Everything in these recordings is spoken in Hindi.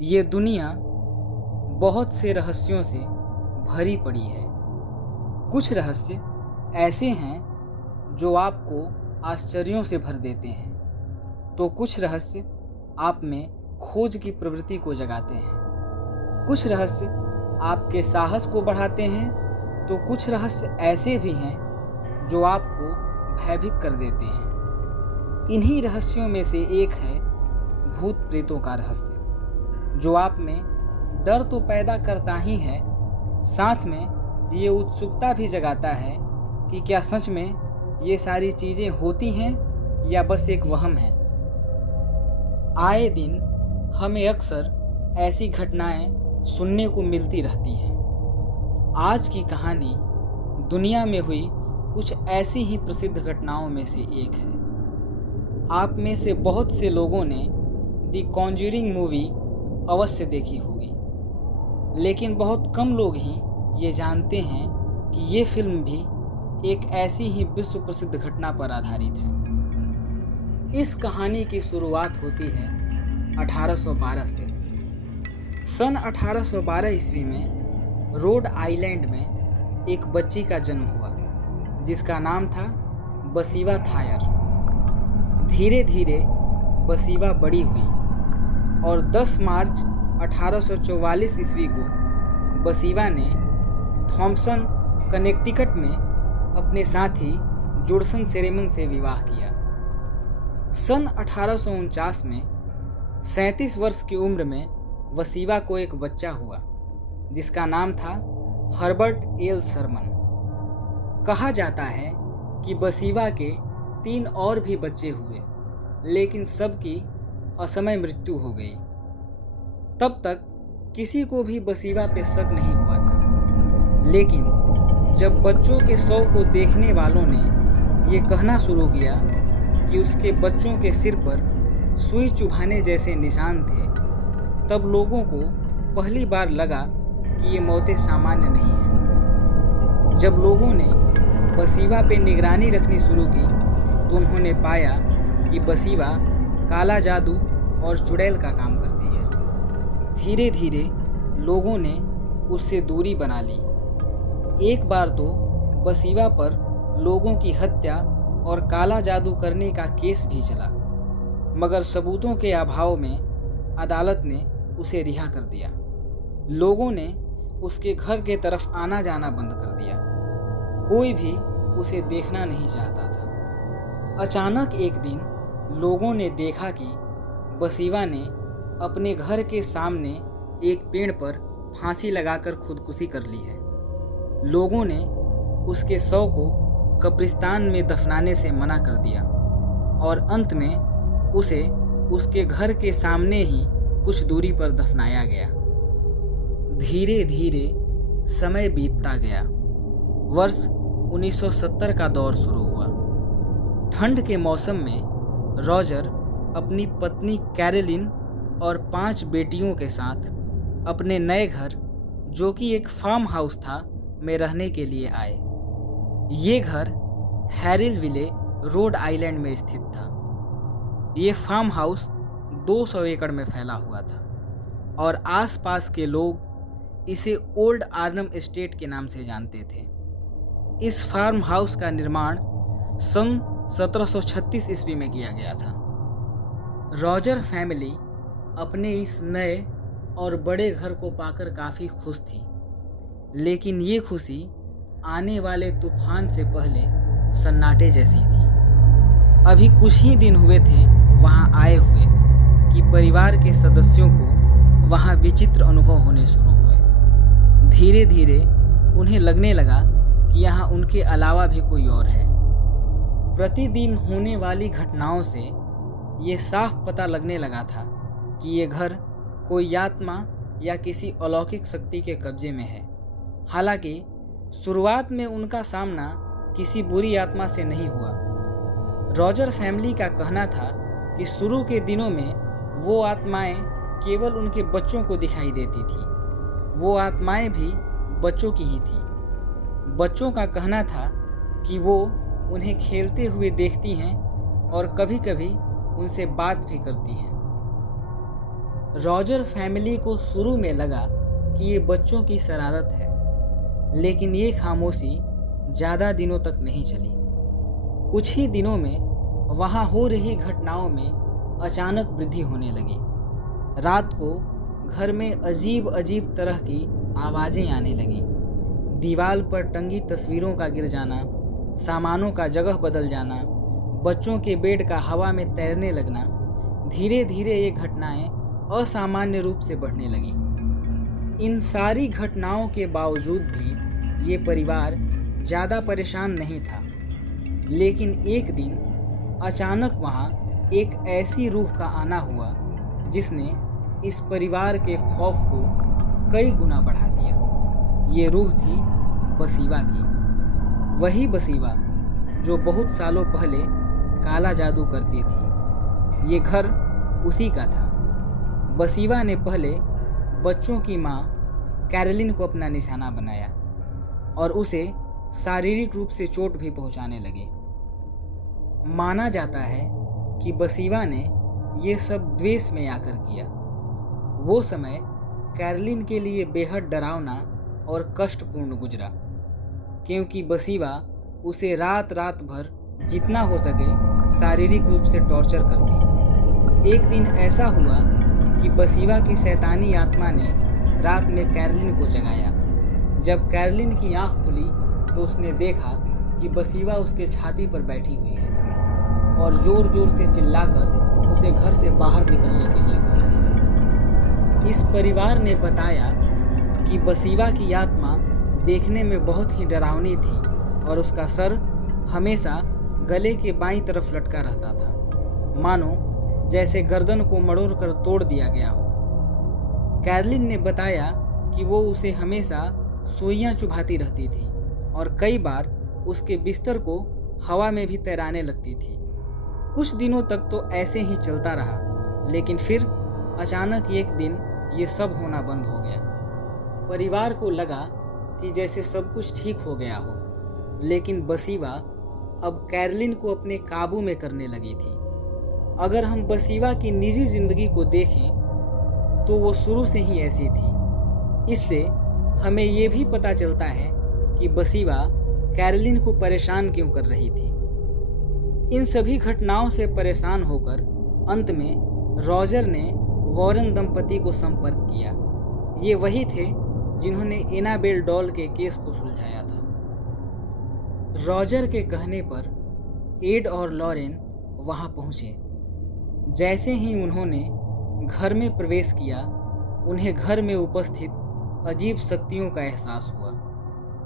ये दुनिया बहुत से रहस्यों से भरी पड़ी है। कुछ रहस्य ऐसे हैं जो आपको आश्चर्यों से भर देते हैं, तो कुछ रहस्य आप में खोज की प्रवृत्ति को जगाते हैं। कुछ रहस्य आपके साहस को बढ़ाते हैं, तो कुछ रहस्य ऐसे भी हैं जो आपको भयभीत कर देते हैं। इन्हीं रहस्यों में से एक है भूत प्रेतों का रहस्य, जो आप में डर तो पैदा करता ही है, साथ में ये उत्सुकता भी जगाता है कि क्या सच में ये सारी चीज़ें होती हैं या बस एक वहम है। आए दिन हमें अक्सर ऐसी घटनाएं सुनने को मिलती रहती हैं। आज की कहानी दुनिया में हुई कुछ ऐसी ही प्रसिद्ध घटनाओं में से एक है। आप में से बहुत से लोगों ने द कॉन्जरिंग मूवी अवश्य देखी होगी, लेकिन बहुत कम लोग ही ये जानते हैं कि ये फिल्म भी एक ऐसी ही विश्व प्रसिद्ध घटना पर आधारित है। इस कहानी की शुरुआत होती है 1812 से। सन 1812 ईस्वी में रोड आइलैंड में एक बच्ची का जन्म हुआ, जिसका नाम था बसीवा थायर। धीरे धीरे बसीवा बड़ी हुई और 10 मार्च 1844 ईस्वी को बसीवा ने थॉम्पसन कनेक्टिकट में अपने साथी जुडसन सेरेमन से विवाह किया। सन 1849 में 37 वर्ष की उम्र में बसीवा को एक बच्चा हुआ, जिसका नाम था हर्बर्ट एल शर्मन। कहा जाता है कि बसीवा के 3 और भी बच्चे हुए, लेकिन सबकी असमय मृत्यु हो गई। तब तक किसी को भी बसीवा पे शक नहीं हुआ था, लेकिन जब बच्चों के शव को देखने वालों ने ये कहना शुरू किया कि उसके बच्चों के सिर पर सुई चुभाने जैसे निशान थे, तब लोगों को पहली बार लगा कि ये मौतें सामान्य नहीं हैं। जब लोगों ने बसीवा पे निगरानी रखनी शुरू की, तो उन्होंने पाया कि बसीवा काला जादू और चुड़ैल का काम करती है। धीरे धीरे लोगों ने उससे दूरी बना ली। एक बार तो बसीवा पर लोगों की हत्या और काला जादू करने का केस भी चला, मगर सबूतों के अभाव में अदालत ने उसे रिहा कर दिया। लोगों ने उसके घर के तरफ आना जाना बंद कर दिया। कोई भी उसे देखना नहीं चाहता था। अचानक एक दिन लोगों ने देखा कि बसीवा ने अपने घर के सामने एक पेड़ पर फांसी लगाकर खुदकुशी कर ली है। लोगों ने उसके शव को कब्रिस्तान में दफनाने से मना कर दिया और अंत में उसे उसके घर के सामने ही कुछ दूरी पर दफनाया गया। धीरे धीरे समय बीतता गया। वर्ष 1970 का दौर शुरू हुआ। ठंड के मौसम में रॉजर अपनी पत्नी कैरोलिन और 5 बेटियों के साथ अपने नए घर, जो कि एक फार्म हाउस था, में रहने के लिए आए। ये घर हैरिलविले रोड आइलैंड में स्थित था। ये फार्म हाउस 200 एकड़ में फैला हुआ था और आसपास के लोग इसे ओल्ड आर्नम एस्टेट के नाम से जानते थे। इस फार्म हाउस का निर्माण सन 1736 ईस्वी में किया गया था। रॉजर फैमिली अपने इस नए और बड़े घर को पाकर काफ़ी खुश थी, लेकिन ये खुशी आने वाले तूफान से पहले सन्नाटे जैसी थी। अभी कुछ ही दिन हुए थे वहाँ आए हुए कि परिवार के सदस्यों को वहाँ विचित्र अनुभव होने शुरू हुए। धीरे धीरे उन्हें लगने लगा कि यहाँ उनके अलावा भी कोई और है। प्रतिदिन होने वाली घटनाओं से ये साफ पता लगने लगा था कि ये घर कोई आत्मा या किसी अलौकिक शक्ति के कब्जे में है। हालांकि शुरुआत में उनका सामना किसी बुरी आत्मा से नहीं हुआ। रॉजर फैमिली का कहना था कि शुरू के दिनों में वो आत्माएं केवल उनके बच्चों को दिखाई देती थी। वो आत्माएं भी बच्चों की ही थी। बच्चों का कहना था कि वो उन्हें खेलते हुए देखती हैं और कभी कभी उनसे बात भी करती हैं। रॉजर फैमिली को शुरू में लगा कि ये बच्चों की शरारत है, लेकिन ये खामोशी ज़्यादा दिनों तक नहीं चली। कुछ ही दिनों में वहाँ हो रही घटनाओं में अचानक वृद्धि होने लगी। रात को घर में अजीब अजीब तरह की आवाज़ें आने लगीं। दीवार पर टंगी तस्वीरों का गिर जाना, सामानों का जगह बदल जाना, बच्चों के बेड का हवा में तैरने लगना। धीरे धीरे ये घटनाएं असामान्य रूप से बढ़ने लगीं। इन सारी घटनाओं के बावजूद भी ये परिवार ज़्यादा परेशान नहीं था। लेकिन एक दिन अचानक वहाँ एक ऐसी रूह का आना हुआ जिसने इस परिवार के खौफ को कई गुना बढ़ा दिया। ये रूह थी बसीवा की, वही बसीवा जो बहुत सालों पहले काला जादू करती थी। ये घर उसी का था। बसीवा ने पहले बच्चों की माँ कैरोलिन को अपना निशाना बनाया और उसे शारीरिक रूप से चोट भी पहुंचाने लगे। माना जाता है कि बसीवा ने ये सब द्वेष में आकर किया। वो समय कैरोलिन के लिए बेहद डरावना और कष्टपूर्ण गुजरा, क्योंकि बसीवा उसे रात रात भर जितना हो सके शारीरिक रूप से टॉर्चर करती। एक दिन ऐसा हुआ कि बसीवा की शैतानी आत्मा ने रात में कैरोलिन को जगाया। जब कैरोलिन की आंख खुली तो उसने देखा कि बसीवा उसके छाती पर बैठी हुई है और जोर जोर से चिल्लाकर उसे घर से बाहर निकलने के लिए कह रही है। इस परिवार ने बताया कि बसीवा की आत्मा देखने में बहुत ही डरावनी थी और उसका सर हमेशा गले के बाईं तरफ लटका रहता था, मानो जैसे गर्दन को मड़ोड़कर तोड़ दिया गया हो। कैरोलिन ने बताया कि वो उसे हमेशा सुइयां चुभाती रहती थी और कई बार उसके बिस्तर को हवा में भी तैराने लगती थी। कुछ दिनों तक तो ऐसे ही चलता रहा, लेकिन फिर अचानक एक दिन ये सब होना बंद हो गया। परिवार को लगा कि जैसे सब कुछ ठीक हो गया हो, लेकिन बसीवा अब कैरोलिन को अपने काबू में करने लगी थी। अगर हम बसीवा की निजी जिंदगी को देखें तो वो शुरू से ही ऐसी थी। इससे हमें ये भी पता चलता है कि बसीवा कैरोलिन को परेशान क्यों कर रही थी। इन सभी घटनाओं से परेशान होकर अंत में रॉजर ने वॉरेन दंपति को संपर्क किया। ये वही थे जिन्होंने एनाबेल डॉल के केस को सुलझाया था। रॉजर के कहने पर एड और लॉरेन वहां पहुंचे। जैसे ही उन्होंने घर में प्रवेश किया, उन्हें घर में उपस्थित अजीब शक्तियों का एहसास हुआ।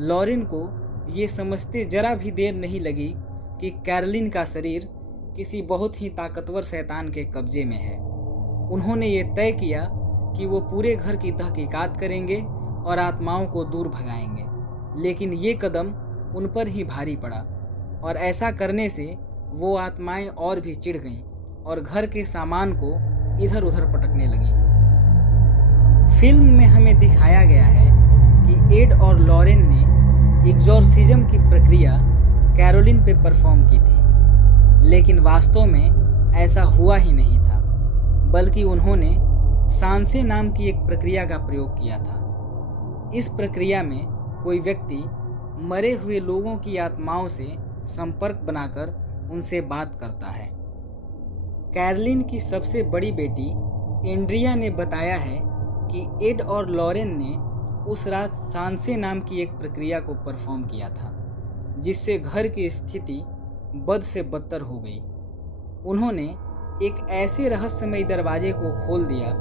लॉरेन को ये समझते जरा भी देर नहीं लगी कि कैरोलिन का शरीर किसी बहुत ही ताकतवर शैतान के कब्जे में है। उन्होंने ये तय किया कि वो पूरे घर की तहकीकात करेंगे और आत्माओं को दूर भगाएंगे। लेकिन ये कदम उन पर ही भारी पड़ा और ऐसा करने से वो आत्माएं और भी चिढ़ गईं और घर के सामान को इधर उधर पटकने लगी। फिल्म में हमें दिखाया गया है कि एड और लॉरेन ने एग्जॉर्सिज्म की प्रक्रिया कैरोलिन पे परफॉर्म की थी, लेकिन वास्तव में ऐसा हुआ ही नहीं था, बल्कि उन्होंने सांसे नाम की एक प्रक्रिया का प्रयोग किया था। इस प्रक्रिया में कोई व्यक्ति मरे हुए लोगों की आत्माओं से संपर्क बनाकर उनसे बात करता है। कैरोलिन की सबसे बड़ी बेटी एंड्रिया ने बताया है कि एड और लॉरेन ने उस रात सांसे नाम की एक प्रक्रिया को परफॉर्म किया था, जिससे घर की स्थिति बद से बदतर हो गई। उन्होंने एक ऐसे रहस्यमय दरवाजे को खोल दिया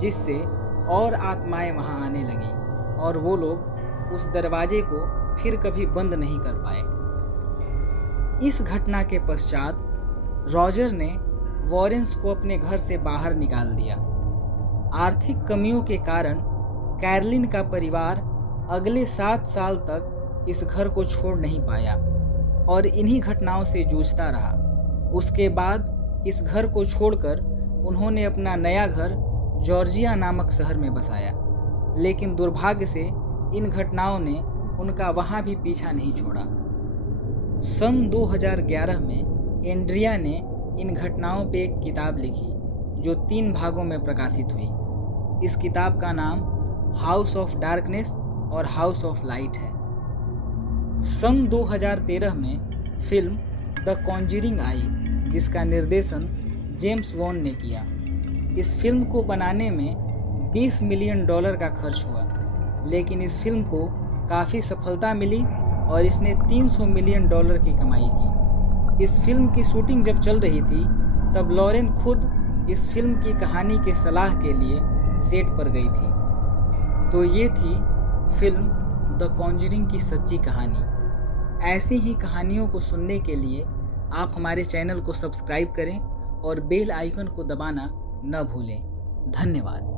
जिससे और आत्माएं वहां आने लगीं और वो लोग उस दरवाजे को फिर कभी बंद नहीं कर पाए। इस घटना के पश्चात रॉजर ने वॉरेन्स को अपने घर से बाहर निकाल दिया। आर्थिक कमियों के कारण कैरोलिन का परिवार अगले 7 साल तक इस घर को छोड़ नहीं पाया और इन्हीं घटनाओं से जूझता रहा। उसके बाद इस घर को छोड़कर उन्होंने अपना नया घर जॉर्जिया नामक शहर में बसाया, लेकिन दुर्भाग्य से इन घटनाओं ने उनका वहाँ भी पीछा नहीं छोड़ा। सन 2011 में एंड्रिया ने इन घटनाओं पे एक किताब लिखी जो 3 भागों में प्रकाशित हुई। इस किताब का नाम हाउस ऑफ डार्कनेस और हाउस ऑफ लाइट है। सन 2013 में फिल्म द कॉन्जरिंग आई, जिसका निर्देशन जेम्स वॉन ने किया। इस फिल्म को बनाने में $20 मिलियन का खर्च हुआ, लेकिन इस फिल्म को काफ़ी सफलता मिली और इसने $300 मिलियन की कमाई की। इस फिल्म की शूटिंग जब चल रही थी तब लॉरेन खुद इस फिल्म की कहानी के सलाह के लिए सेट पर गई थी। तो ये थी फिल्म द कॉन्जरिंग की सच्ची कहानी। ऐसी ही कहानियों को सुनने के लिए आप हमारे चैनल को सब्सक्राइब करें और बेल आइकन को दबाना न भूलें। धन्यवाद।